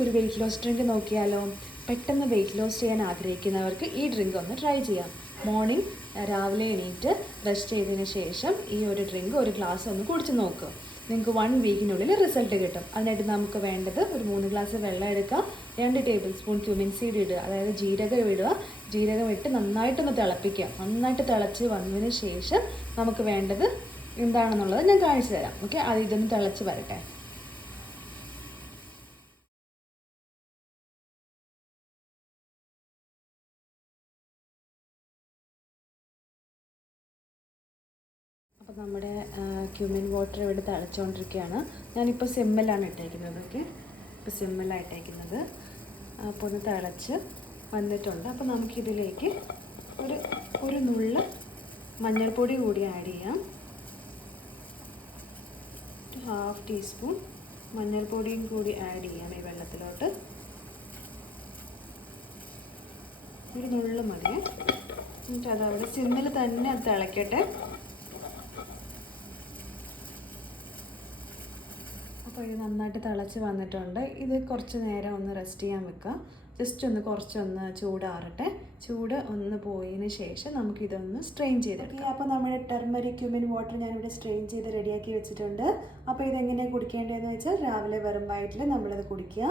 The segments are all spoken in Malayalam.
നമുക്കൊരു വെയിറ്റ് ലോസ് ഡ്രിങ്ക് നോക്കിയാലോ? പെട്ടെന്ന് വെയിറ്റ് ലോസ് ചെയ്യാൻ ആഗ്രഹിക്കുന്നവർക്ക് ഈ ഡ്രിങ്ക് ഒന്ന് ട്രൈ ചെയ്യാം. മോർണിംഗ് രാവിലെ എണീറ്റ് ബ്രഷ് ചെയ്തതിന് ശേഷം ഈ ഒരു ഡ്രിങ്ക് ഒരു ഗ്ലാസ് ഒന്ന് കുടിച്ച് നോക്കുക. നിങ്ങൾക്ക് 1 വീക്കിനുള്ളിൽ റിസൾട്ട് കിട്ടും. അതിനായിട്ട് നമുക്ക് വേണ്ടത് ഒരു 3 ഗ്ലാസ് വെള്ളം എടുക്കുക, 2 ടേബിൾ സ്പൂൺ ക്യുമിൻ സീഡ് ഇടുക, അതായത് ജീരകം ഇടുക. ജീരകം ഇട്ട് നന്നായിട്ടൊന്ന് തിളപ്പിക്കുക. നന്നായിട്ട് തിളച്ച് വന്നതിന് ശേഷം നമുക്ക് വേണ്ടത് എന്താണെന്നുള്ളത് ഞാൻ കാണിച്ചു തരാം. ഓക്കെ, അത് ഇതൊന്ന് തിളച്ച് വരട്ടെ. അപ്പോൾ നമ്മുടെ ക്യുമിൻ വാട്ടർ ഇവിടെ തിളച്ചുകൊണ്ടിരിക്കുകയാണ്. ഞാനിപ്പോൾ സിമ്മിലാണ് ഇട്ടേക്കുന്നത്. ഓക്കെ, ഇപ്പോൾ സിമ്മിലാണ് ഇട്ടേക്കുന്നത്. അപ്പോൾ ഒന്ന് തിളച്ച് വന്നിട്ടുണ്ട്. അപ്പോൾ നമുക്കിതിലേക്ക് ഒരു നുള്ള മഞ്ഞൾപ്പൊടി കൂടി ആഡ് ചെയ്യാം. 1/2 ടീസ്പൂൺ മഞ്ഞൾപ്പൊടിയും കൂടി ആഡ് ചെയ്യാം ഈ വെള്ളത്തിലോട്ട്. ഒരു നുള്ളു മതി. എന്നിട്ട് അതവിടെ സിമ്മിൽ തന്നെ അത് തിളയ്ക്കട്ടെ. അപ്പോൾ ഇത് നന്നായിട്ട് തിളച്ച് വന്നിട്ടുണ്ട്. ഇത് കുറച്ച് നേരം ഒന്ന് റെസ്റ്റ് ചെയ്യാൻ വെക്കുക. ജസ്റ്റ് കുറച്ചൊന്ന് ചൂടാറട്ടെ. ചൂട് ഒന്ന് പോയതിന് ശേഷം നമുക്കിതൊന്ന് സ്ട്രെയിൻ ചെയ്തെടുക്കാം. അപ്പോൾ നമ്മുടെ ടർമറിക് ക്യുമിൻ വാട്ടർ ഞാനിവിടെ സ്ട്രെയിൻ ചെയ്ത് റെഡിയാക്കി വെച്ചിട്ടുണ്ട്. അപ്പോൾ ഇതെങ്ങനെയാണ് കുടിക്കേണ്ടതെന്ന് വെച്ചാൽ രാവിലെ വെറും വയറ്റിൽ നമ്മളത് കുടിക്കുക.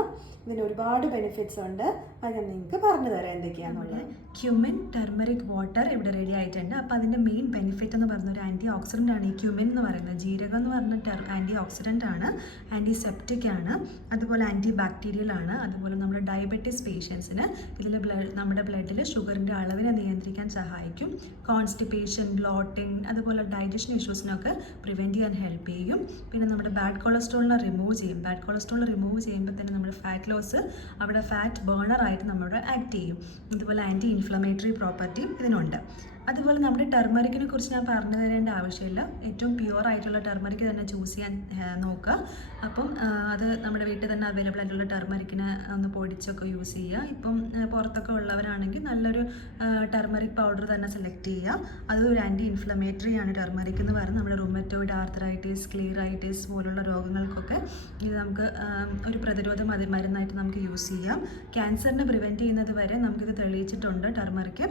ഇതിന് ഒരുപാട് ബെനിഫിറ്റ്സ് ഉണ്ട്. അത് ഞാൻ നിങ്ങൾക്ക് പറഞ്ഞു തരാം എന്തൊക്കെയാണെന്നുള്ളത്. ക്യുമിൻ ടർമറിക് വാട്ടർ ഇവിടെ റെഡി ആയിട്ടുണ്ട്. അപ്പോൾ അതിൻ്റെ മെയിൻ ബെനിഫിറ്റ് എന്ന് പറഞ്ഞ ഒരു ആൻറ്റി ഓക്സിഡൻ്റ് ആണ് ഈ ക്യുമിൻ എന്ന് പറയുന്നത്. ജീരകം എന്ന് പറഞ്ഞ ആൻറ്റി ഓക്സിഡൻ്റ് ആണ്, ആൻറ്റിസെപ്റ്റിക് ആണ്, അതുപോലെ ആൻറ്റി ബാക്ടീരിയൽ ആണ്. അതുപോലെ നമ്മുടെ ഡയബറ്റീസ് പേഷ്യൻസിന് ഇതിൽ നമ്മുടെ ബ്ലഡിൽ ഷുഗറിൻ്റെ അളവിനെ നിയന്ത്രിക്കാൻ സഹായിക്കും. കോൺസ്റ്റിപ്പേഷൻ, ബ്ലോട്ടിങ്, അതുപോലെ ഡൈജഷൻ ഇഷ്യൂസിനൊക്കെ പ്രിവെൻറ്റ് ചെയ്യാൻ ഹെൽപ്പ് ചെയ്യും. പിന്നെ നമ്മുടെ ബാഡ് കൊളസ്ട്രോളിനെ റിമൂവ് ചെയ്യും. ബാഡ് കൊളസ്ട്രോൾ റിമൂവ് ചെയ്യുമ്പോൾ തന്നെ നമ്മുടെ ഫാറ്റ് ലോസ് അവിടെ ഫാറ്റ് ബേണറായിട്ട് നമ്മുടെ ആക്ട് ചെയ്യും. അതുപോലെ ആൻറ്റി ഇൻഫ്ലമേറ്ററി പ്രോപ്പർട്ടിയും ഇതിനുണ്ട്. അതുപോലെ നമ്മുടെ ടർമറിക്കിനെ കുറിച്ച് ഞാൻ പറഞ്ഞു തരേണ്ട ആവശ്യമില്ല. ഏറ്റവും പ്യുവർ ആയിട്ടുള്ള ടർമറിക്ക് തന്നെ ചൂസ് ചെയ്യാൻ നോക്കുക. അപ്പം അത് നമ്മുടെ വീട്ടിൽ തന്നെ അവൈലബിൾ ആയിട്ടുള്ള ടർമറിക്കിനെ ഒന്ന് പൊടിച്ചൊക്കെ യൂസ് ചെയ്യുക. ഇപ്പം പുറത്തൊക്കെ ഉള്ളവരാണെങ്കിൽ നല്ലൊരു ടർമറിക് പൗഡർ തന്നെ സെലക്ട് ചെയ്യുക. അതൊരു ആൻറ്റി ഇൻഫ്ലമേറ്ററി ആണ് ടർമറിക് എന്ന് പറയുന്നത്. നമ്മുടെ റുമറ്റോയിഡ് ആർത്രൈറ്റിസ്, സ്ക്ലീറൈറ്റിസ് പോലുള്ള രോഗങ്ങൾക്കൊക്കെ ഇത് നമുക്ക് ഒരു പ്രതിരോധ മരുന്നായിട്ട് നമുക്ക് യൂസ് ചെയ്യാം. ക്യാൻസറിനെ പ്രിവെൻറ്റ് ചെയ്യുന്നത് വരെ നമുക്കിത് തെളിയിച്ചിട്ടുണ്ട് ടർമറിക്ക്.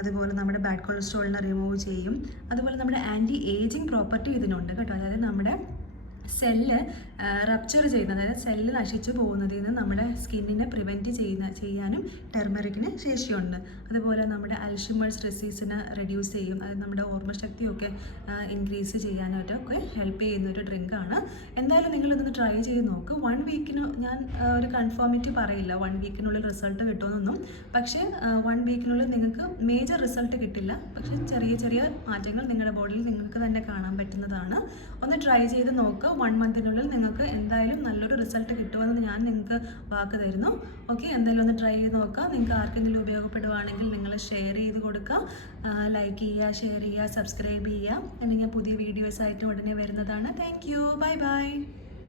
അതുപോലെ നമ്മുടെ ബാഡ് കൊളസ്ട്രോളിനെ റിമൂവ് ചെയ്യും. അതുപോലെ നമ്മുടെ ആൻറ്റി ഏജിങ് പ്രോപ്പർട്ടി ഇതിനുണ്ട് കേട്ടോ. അതായത് നമ്മുടെ സെല്ല് റപ്ചർ ചെയ്യുന്ന, അതായത് സെല്ല് നശിച്ചു പോകുന്നതിൽ നിന്ന് നമ്മുടെ സ്കിന്നിനെ പ്രിവെൻറ്റ് ചെയ്യാനും ടർമറിക്കിന് ശേഷിയുണ്ട്. അതുപോലെ നമ്മുടെ അൽഷിമേഴ്സ് ഡിസീസിനെ റെഡ്യൂസ് ചെയ്യും. അതായത് നമ്മുടെ ഓർമ്മശക്തിയൊക്കെ ഇൻക്രീസ് ചെയ്യാനായിട്ടൊക്കെ ഹെൽപ്പ് ചെയ്യുന്ന ഒരു ഡ്രിങ്കാണ്. എന്തായാലും നിങ്ങളിതൊന്ന് ട്രൈ ചെയ്ത് നോക്ക്. 1 വീക്കിന് ഞാൻ ഒരു കൺഫേമിറ്റി പറയില്ല 1 വീക്കിനുള്ളിൽ റിസൾട്ട് കിട്ടുമെന്നൊന്നും. പക്ഷേ 1 വീക്കിനുള്ളിൽ നിങ്ങൾക്ക് മേജർ റിസൾട്ട് കിട്ടില്ല. പക്ഷേ ചെറിയ ചെറിയ മാറ്റങ്ങൾ നിങ്ങളുടെ ബോഡിയിൽ നിങ്ങൾക്ക് തന്നെ കാണാൻ പറ്റുന്നതാണ്. ഒന്ന് ട്രൈ ചെയ്ത് നോക്കുക. 1 മന്തിനുള്ളിൽ നിങ്ങൾക്ക് എന്തായാലും നല്ലൊരു റിസൾട്ട് കിട്ടുമെന്ന് ഞാൻ നിങ്ങൾക്ക് വാക്ക് തരുന്നു. ഓക്കെ, എന്തായാലും ഒന്ന് ട്രൈ ചെയ്ത് നോക്കുക. നിങ്ങൾക്ക് ആർക്കെങ്കിലും ഉപയോഗപ്പെടുവാണെങ്കിൽ നിങ്ങൾ ഷെയർ ചെയ്ത് കൊടുക്കുക. ലൈക്ക് ചെയ്യുക, ഷെയർ ചെയ്യുക, സബ്സ്ക്രൈബ് ചെയ്യുക. അല്ലെങ്കിൽ ഞാൻ പുതിയ വീഡിയോസായിട്ട് ഉടനെ വരുന്നതാണ്. Thank you. Bye bye.